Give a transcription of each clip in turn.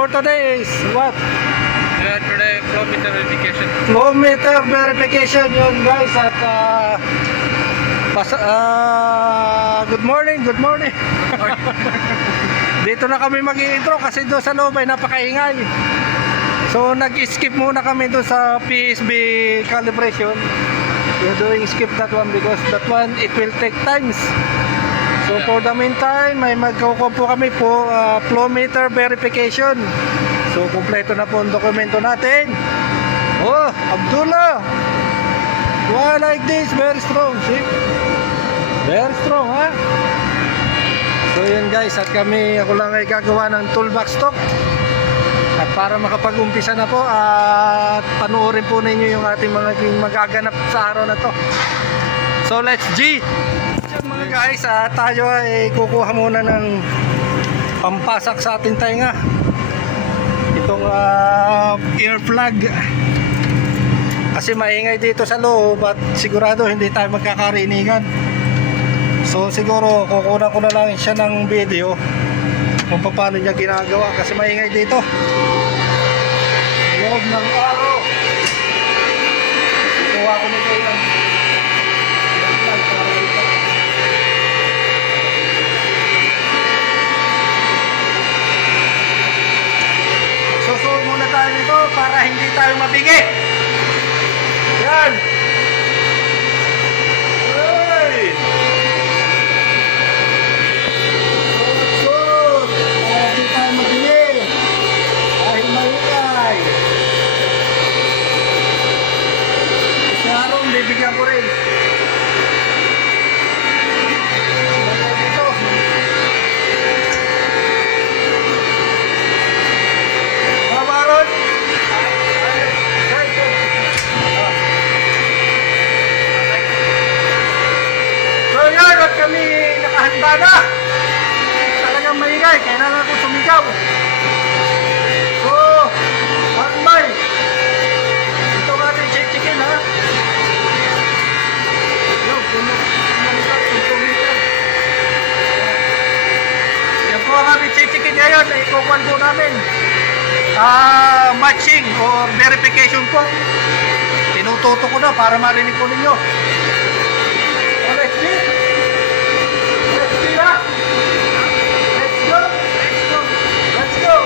for today is what? Today, flow meter verification. Flow meter verification yun guys. At good morning, good morning. Dito na kami mag-i-intro kasi doon sa loob ay napakaingay. So nag-skip muna kami doon sa PSB calibration. We're doing skip that one because that one it will take times. So for the meantime, may magkukuha po kami po flow meter verification. So kumpleto na po ang dokumento natin. Oh, Abdullah. Why like this? Very strong, see? Very strong, ha? So yun guys, at ako lang ay gagawa ng toolbox stock. At para makapag-umpisa na po at panoorin po ninyo yung ating mga magaganap sa araw na to. So let's G! So mga guys, tayo ay kukuha muna ng pampasak sa ating tainga. Itong ear plug. Kasi maingay dito sa loob at sigurado hindi tayo magkakarinigan. So siguro kukunan ko na lang siya ng video kung paano niya ginagawa kasi maingay dito. Loob ng araw. Kuha ko nito yung plug para dito. Susuot muna tayo nito para hindi tayo mabigay. Yan. Bibigyan ko rin. Dito. Mabaron. So yan, at kami nakahanda na. Talagang maingay, kailangan ko sumigaw. So, Akmay. Ito nga rin chicken ha. Yan po ang aming chichikin ngayon. Ikukuhan po namin matching or verification po. Tinututo ko na para marinig ko ninyo. Let's see. Let's see ha. Let's go. Let's go. Let's go.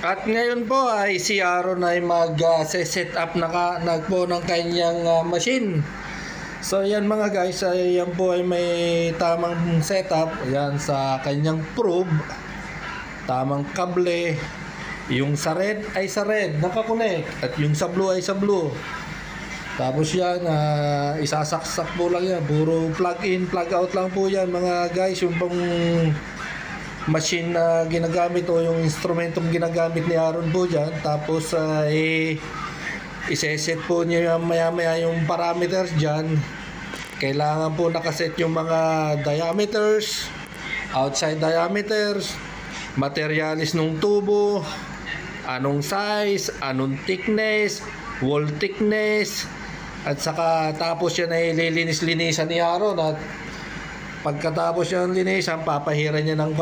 At ngayon po ay si Aaron ay mag-set up na po ng kanyang machine. So yan mga guys, yan po ay may tamang setup. Yan sa kanyang probe. Tamang kable. Yung sa red ay sa red, nakakonect. At yung sa blue ay sa blue. Tapos yan, isasaksak po lang yan. Puro plug in, plug out lang po yan mga guys. Yung pang machine na ginagamit o yung instrumentong ginagamit ni Aaron po dyan. Tapos iseset po niya maya-maya yung parameters dyan. Kailangan po nakaset yung mga diameters, outside diameters, materialis ng tubo, anong size, anong thickness, wall thickness, at saka tapos yan ay lilinis-linisan ni Aaron, at pagkatapos yan linisan, papahiran niya ng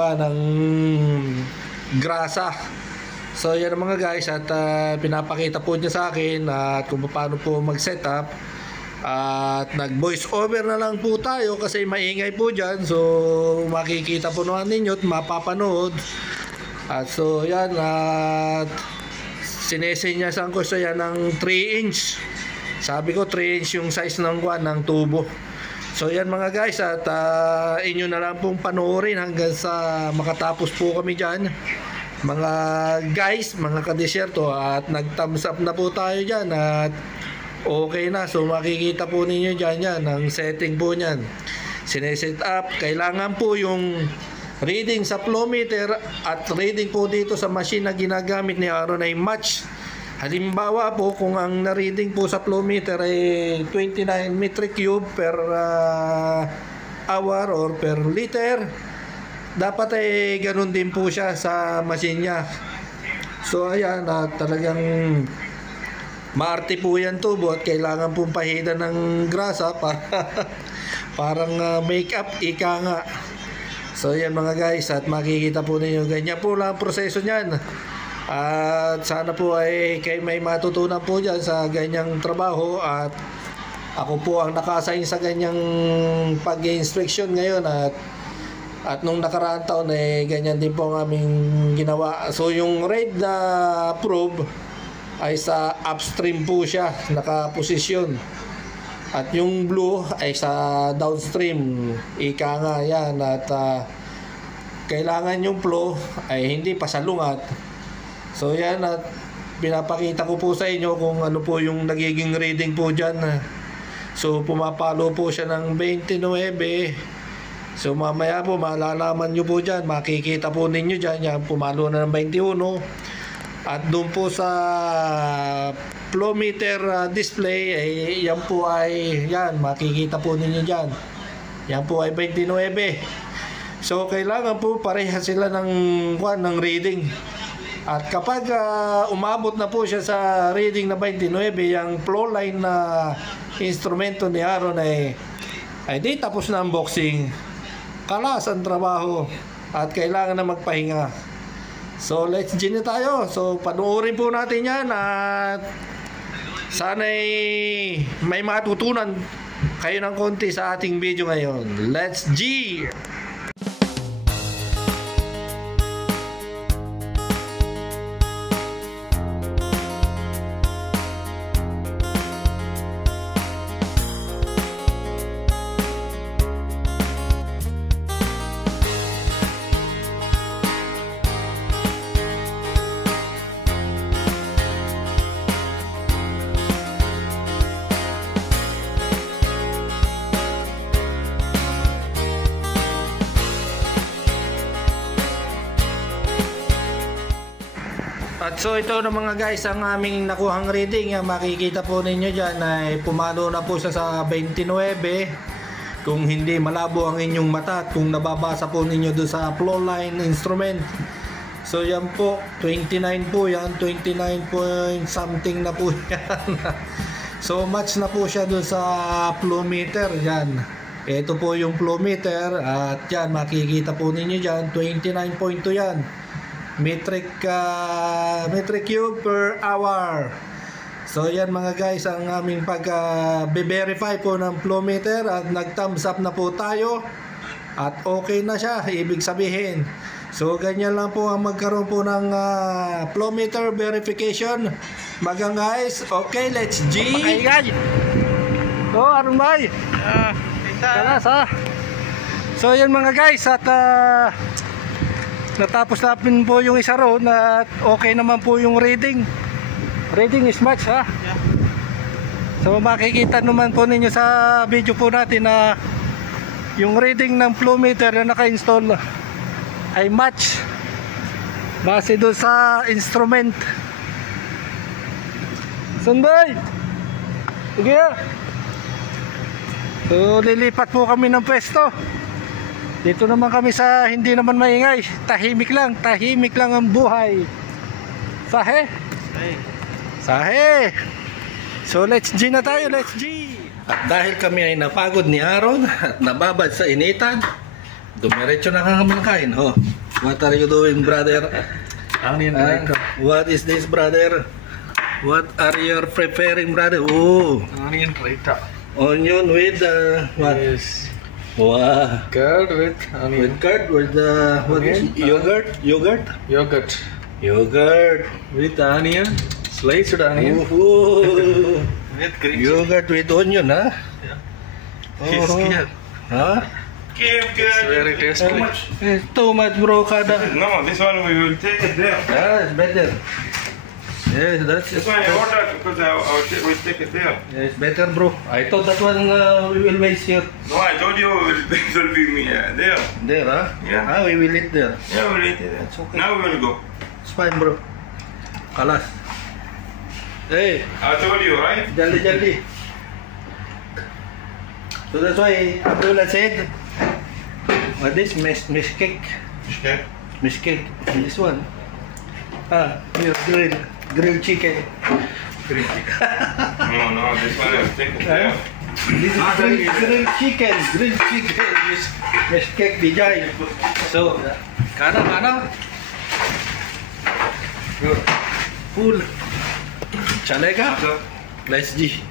grasa. So yan mga guys, at pinapakita po niya sa akin at kung paano po mag-setup. At nag-voice over na lang po tayo kasi maingay po dyan. So makikita po naman ninyo at mapapanood. At so yan, at sinesenyasan ko siya ng 3 inch. Sabi ko 3 inch yung size ng tubo. So yan mga guys, at inyo na lang pong panoorin hanggang sa makatapos po kami dyan mga guys, mga kadesyerto. At nag-thumbs up na po tayo dyan at okay na. So makikita po ninyo dyan yan ang setting po nyan. Sineset up, kailangan po yung reading sa flow meter at reading po dito sa machine na ginagamit ni Aaron ay match. Halimbawa po, kung ang na-reading po sa flow meter ay 29 metric cube per hour or per liter, dapat ay ganun din po siya sa machine niya. So ayan, talagang maarte po yan tubo at kailangan pong pahidan ng grasa para parang make-up, ika nga. So yan mga guys, at makikita po ninyo, ganyan po lang ang proseso niyan. At sana po ay kayo may matutunan po dyan sa ganyang trabaho, at ako po ang nakasign sa ganyang pag-inspection ngayon, at nung nakaraang taon ganyan din po ang aming ginawa. So yung red na probe ay sa upstream po siya nakaposisyon, at yung blue ay sa downstream, ika nga yan. At kailangan yung flow ay hindi pasalungat. So yan, at pinapakita ko po sa inyo kung ano po yung nagiging reading po dyan. So pumapalo po siya ng 29. So mamaya po malalaman nyo po dyan, makikita po ninyo dyan, yan pumalo na ng 21. At doon po sa flow meter display yan po ay, yan makikita po ninyo dyan, yan po ay 29. So kailangan po pareha sila ng reading. At kapag umabot na po siya sa reading na 29, yung flow line na instrumento ni Aaron ay di tapos na ang boxing. Kalas ang trabaho at kailangan na magpahinga. So let's gin tayo. So panoorin po natin yan, at sana'y may matutunan kayo ng konti sa ating video ngayon. Let's G! At so ito na mga guys ang aming nakuhang reading. Yan, makikita po ninyo dyan ay pumalo na po siya sa 29. Kung hindi malabo ang inyong mata at kung nababasa po ninyo doon sa flow line instrument. So yan po, 29 po yan, 29 point something na po yan. So match na po siya doon sa flow meter. Yan, ito po yung flow meter, at yan makikita po ninyo dyan, 29.2 yan. Metric cube per hour. So yan mga guys ang aming pag-verify po ng flow meter, at nag-thumbs up na po tayo at okay na siya, ibig sabihin. So ganyan lang po ang magkaroon po ng flow meter verification. Magang guys, okay, let's G! Pakaingay! So Arumay, kalas ha. So yan mga guys, at natapos natin po yung isa row na okay naman po yung reading. Reading is match ha. So makikita naman po ninyo sa video po natin na yung reading ng flow meter na naka-install ay match base doon sa instrument. Sunday! Sige ya! So lilipat po kami ng pwesto. Dito naman kami sa hindi naman maingay. Tahimik lang ang buhay. Sahe? Sahe! So let's G na tayo, let's G! At dahil kami ay napagod ni Aaron at nababad sa initan, dumiretso na kami kain. Oh, what are you doing, brother? Onion What is this, brother? What are you preparing, brother? Oh, Onion raita. onion with what? Yes. Wow. Curd with onion. With curd, with what is Onion, yogurt? Yogurt. Yogurt. With onion. Sliced onion. Ooh. With cream. Yogurt with onion, huh? He's scared. Huh? It's very tasty. It's too much, bro. Kada. No, this one we will take it there. Ah, it's better. Yes, that's This one I ordered because we'll take it there. yes, better, bro. I thought that one we will waste here. No, I told you it will be me there. There, huh? Yeah. Ah, we will eat there. Yeah, we'll eat it there. It's okay. Now we will go. It's fine, bro. Kalas. Hey, I told you, right? jaldi. So that's why Abdullah said, what this mesh cake? Okay. Mesh cake. This one. Ah, here, grilled chicken. No, this one I will take it there. This is grilled chicken. Mesh cake dijay. So, kana. Good. Full. Chalega. Let's G.